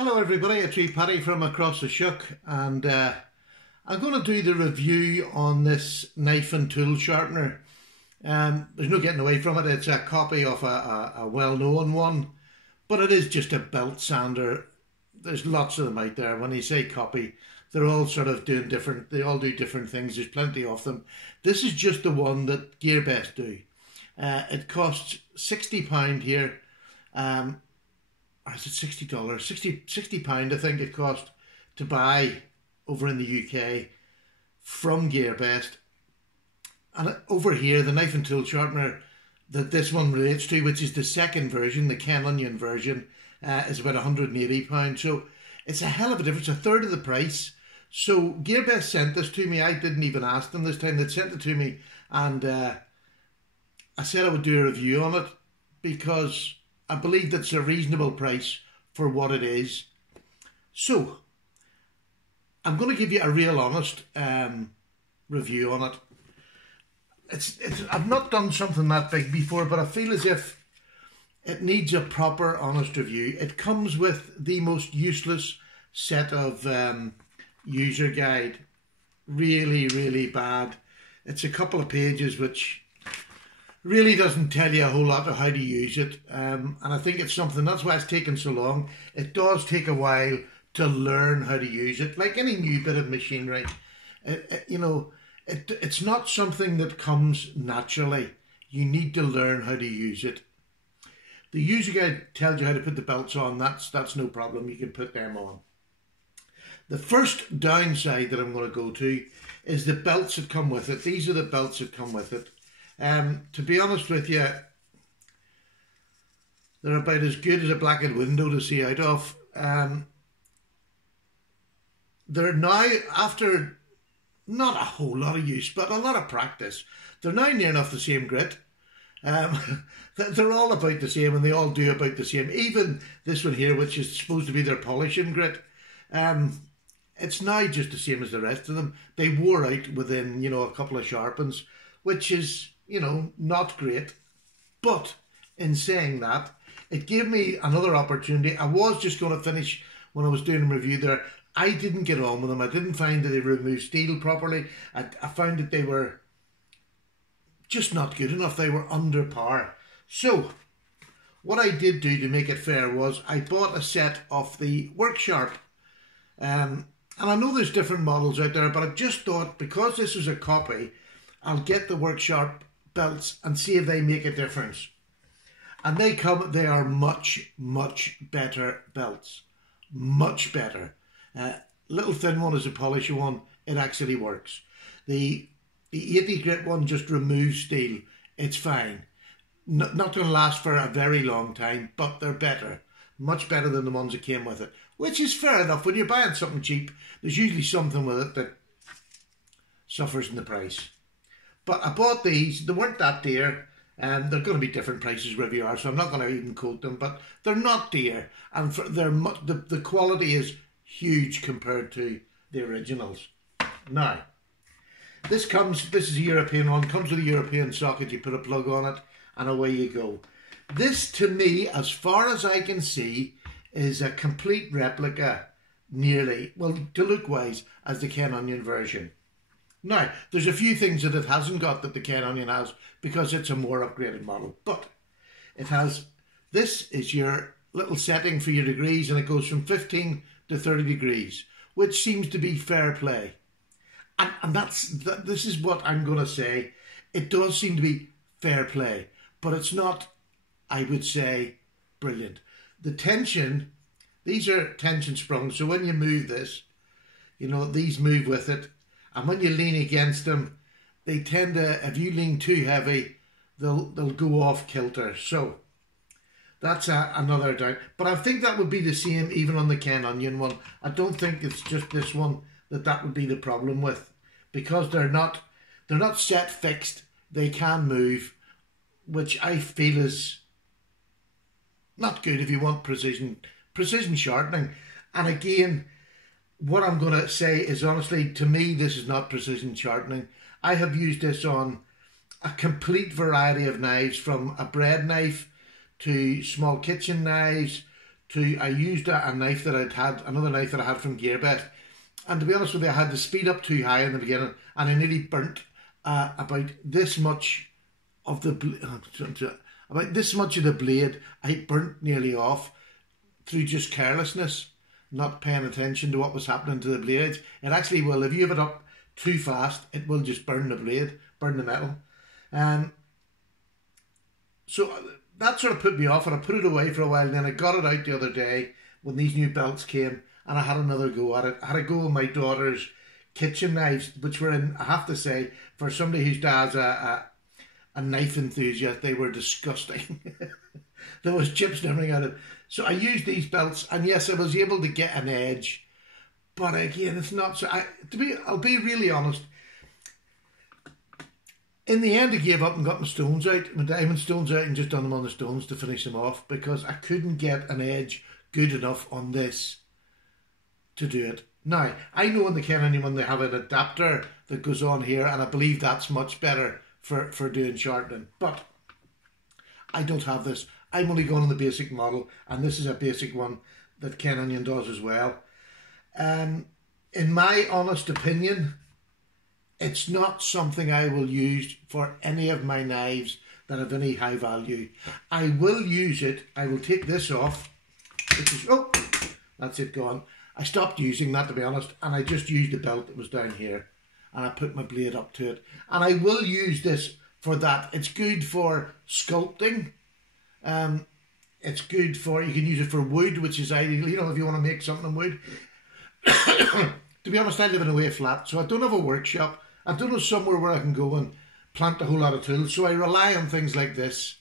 Hello everybody, it's Paddy from across the Shook, and I'm going to do the review on this knife and tool sharpener. There's no getting away from it. It's a copy of a well-known one, but it is just a belt sander. There's lots of them out there. When you say copy, they're all sort of doing different, they all do different things. There's plenty of them. This is just the one that Gearbest do. It costs £60 here. Or is it $60? £60 I think it cost to buy over in the UK from Gearbest. And over here, the knife and tool sharpener that this one relates to, which is the second version, the Ken Onion version, is about £180. So it's a hell of a difference, a third of the price. So Gearbest sent this to me. I didn't even ask them this time. They sent it to me, and I said I would do a review on it because I believe that's a reasonable price for what it is. So I'm going to give you a real honest review on it. I've not done something that big before, but I feel as if it needs a proper honest review. It comes with the most useless set of user guide. Really, really bad. It's a couple of pages which really doesn't tell you a whole lot of how to use it, and I think it's something, that's why it's taken so long. It does take a while to learn how to use it, like any new bit of machinery. It's not something that comes naturally. You need to learn how to use it. The user guide tells you how to put the belts on. That's no problem. You can put them on. The first downside that I'm going to go to is the belts that come with it. These are the belts that come with it. To be honest with you, they're about as good as a blackened window to see out of. They're now, after not a whole lot of use, but a lot of practice, they're now near enough the same grit. They're all about the same, and they all do about the same. Even this one here, which is supposed to be their polishing grit, it's now just the same as the rest of them. They wore out within, a couple of sharpens, which is, not great. But in saying that, it gave me another opportunity. I was just going to finish when I was doing a review there. I didn't get on with them. I didn't find that they removed steel properly. I found that they were just not good enough. They were under par. So what I did do to make it fair was I bought a set of the Worksharp. And I know there's different models out there, but I just thought, because this is a copy, I'll get the Worksharp belts and see if they make a difference. And they are much, much better belts. Much better. Little thin one is a polisher one. It actually works. The 80 grit one just removes steel. It's fine. Not going to last for a very long time, but they're better. Much better than the ones that came with it. Which is fair enough. When you're buying something cheap, there's usually something with it that suffers in the price. But I bought these. They weren't that dear. They're going to be different prices wherever you are, so I'm not going to even quote them. But they're not dear, and the quality is huge compared to the originals. Now, this is a European one. Comes with a European socket. You put a plug on it, and away you go. This, to me, as far as I can see, is a complete replica, nearly, well, to look wise, as the Ken Onion version. Now, there's a few things that it hasn't got that the Ken Onion has, because it's a more upgraded model. But it has, this is your little setting for your degrees, and it goes from 15 to 30 degrees, which seems to be fair play. And this is what I'm going to say. It does seem to be fair play, but it's not, I would say, brilliant. The tension, these are tension sprung, so when you move this, these move with it. And when you lean against them, they tend to, if you lean too heavy, they'll go off kilter. So that's another doubt. But I think that would be the same even on the Ken Onion one. I don't think it's just this one that would be the problem with, because they're not set fixed. They can move, which I feel is not good if you want precision sharpening. And again, what I'm going to say is, honestly, to me, this is not precision sharpening. I have used this on a complete variety of knives, from a bread knife to small kitchen knives I used a knife that another knife that I had from Gearbest, and to be honest with you, I had the speed up too high in the beginning, and I nearly burnt about this much of the blade. I burnt nearly off through just carelessness, not paying attention to what was happening to the blades. It actually will, if you have it up too fast, it will just burn the blade, burn the metal. So that sort of put me off, and I put it away for a while, and then I got it out the other day when these new belts came, and I had another go at it. I had a go with my daughter's kitchen knives, which were I have to say, for somebody whose dad's a knife enthusiast, they were disgusting. There was chips and everything at it. So I used these belts, and yes, I was able to get an edge, but again, it's not so. I'll be really honest. In the end, I gave up and got my stones out, my diamond stones out, and just done them on the stones to finish them off, because I couldn't get an edge good enough on this to do it. Now, I know in the Ken when they have an adapter that goes on here, and I believe that's much better for doing sharpening, but I don't have this. I'm only going on the basic model, and this is a basic one that Ken does as well. In my honest opinion, it's not something I will use for any of my knives that have any high value. I will use it. I will take this off, which is, oh, that's it gone. I stopped using that, to be honest, and I just used the belt that was down here, and I put my blade up to it. And I will use this for that. It's good for sculpting. It's good for, you can use it for wood, which is ideal, if you want to make something in wood. To be honest, I live in a way flat, so I don't have a workshop. I don't know somewhere where I can go and plant a whole lot of tools, so I rely on things like this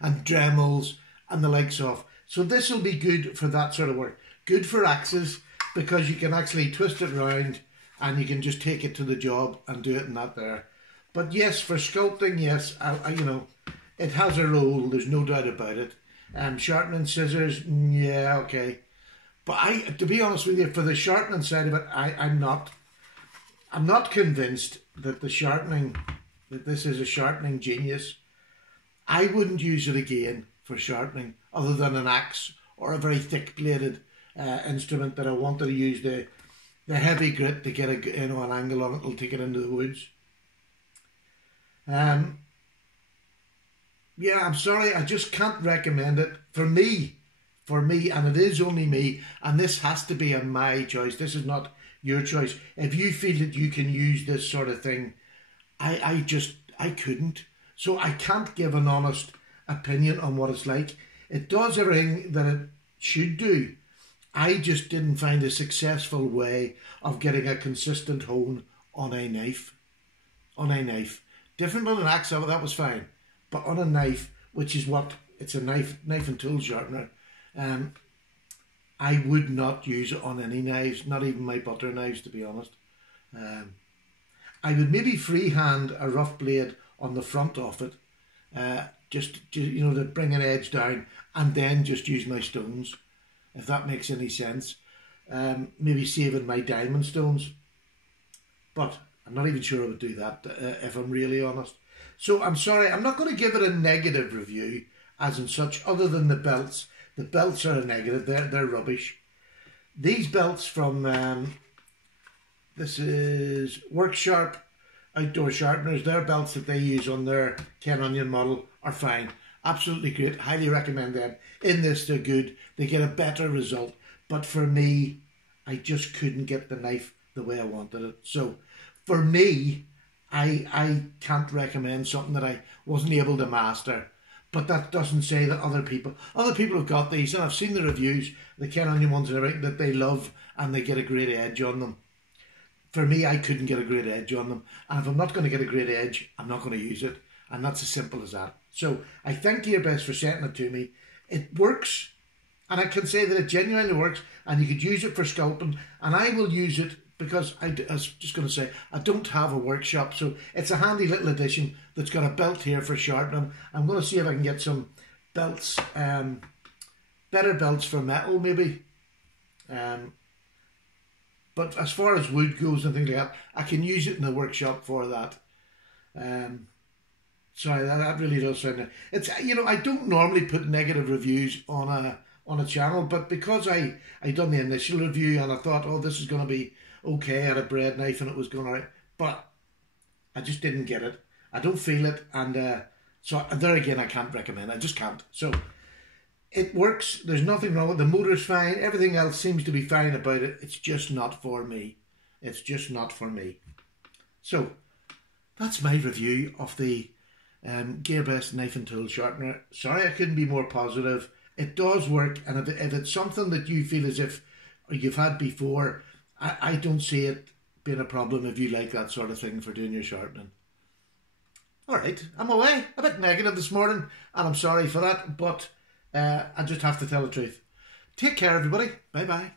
and Dremels and the likes of. So this will be good for that sort of work. Good for axes, because you can actually twist it round and you can just take it to the job and do it in that there. But yes, for sculpting, yes, it has a role, there's no doubt about it. Sharpening scissors, yeah, okay. But to be honest with you, for the sharpening side of it, I'm not convinced that this is a sharpening genius. I wouldn't use it again for sharpening, other than an axe or a very thick bladed instrument that I wanted to use the heavy grit to get an angle on it. It'll take it into the woods. Yeah, I'm sorry, I just can't recommend it for me, and it is only me, and this has to be my choice. This is not your choice. If you feel that you can use this sort of thing, I couldn't. So I can't give an honest opinion on what it's like. It does everything that it should do. I just didn't find a successful way of getting a consistent hone on a knife. Different on an axe, that was fine. But on a knife, which is what, it's a knife and tool sharpener, I would not use it on any knives, not even my butter knives, to be honest. I would maybe freehand a rough blade on the front of it, just to bring an edge down, and then just use my stones, if that makes any sense. Maybe saving my diamond stones, but I'm not even sure I would do that, if I'm really honest. So I'm sorry, I'm not going to give it a negative review as in such, other than the belts. The belts are a negative, they're rubbish. These belts from, this is Worksharp Outdoor Sharpeners, their belts that they use on their Ken Onion model are fine. Absolutely great, highly recommend them. In this, they're good, they get a better result. But for me, I just couldn't get the knife the way I wanted it. So for me, I can't recommend something that I wasn't able to master. But that doesn't say that other people have got these, and I've seen the reviews, the Ken Onion ones and everything, that they love and they get a great edge on them. For me, I couldn't get a great edge on them, and if I'm not going to get a great edge, I'm not going to use it, and that's as simple as that. So I thank Gearbest for sending it to me. It works, and I can say that it genuinely works, and you could use it for sculpting, and I will use it because I was just going to say, I don't have a workshop, so it's a handy little addition that's got a belt here for sharpening. I'm going to see if I can get some belts, better belts for metal maybe. But as far as wood goes and things like that, I can use it in the workshop for that. Sorry, that really does sound... It's, I don't normally put negative reviews on on a channel, but because I done the initial review and I thought, oh, this is going to be okay, I had a bread knife and it was going to, but I just didn't get it. I don't feel it, and so there again, I can't recommend. I just can't. So it works. There's nothing wrong with it. The motor's fine. Everything else seems to be fine about it. It's just not for me. It's just not for me. So that's my review of the Gearbest knife and tool sharpener. Sorry I couldn't be more positive. It does work, and if it's something that you feel as if you've had before, I don't see it being a problem if you like that sort of thing for doing your sharpening. Alright, I'm away. A bit negative this morning, and I'm sorry for that, but I just have to tell the truth. Take care, everybody. Bye-bye.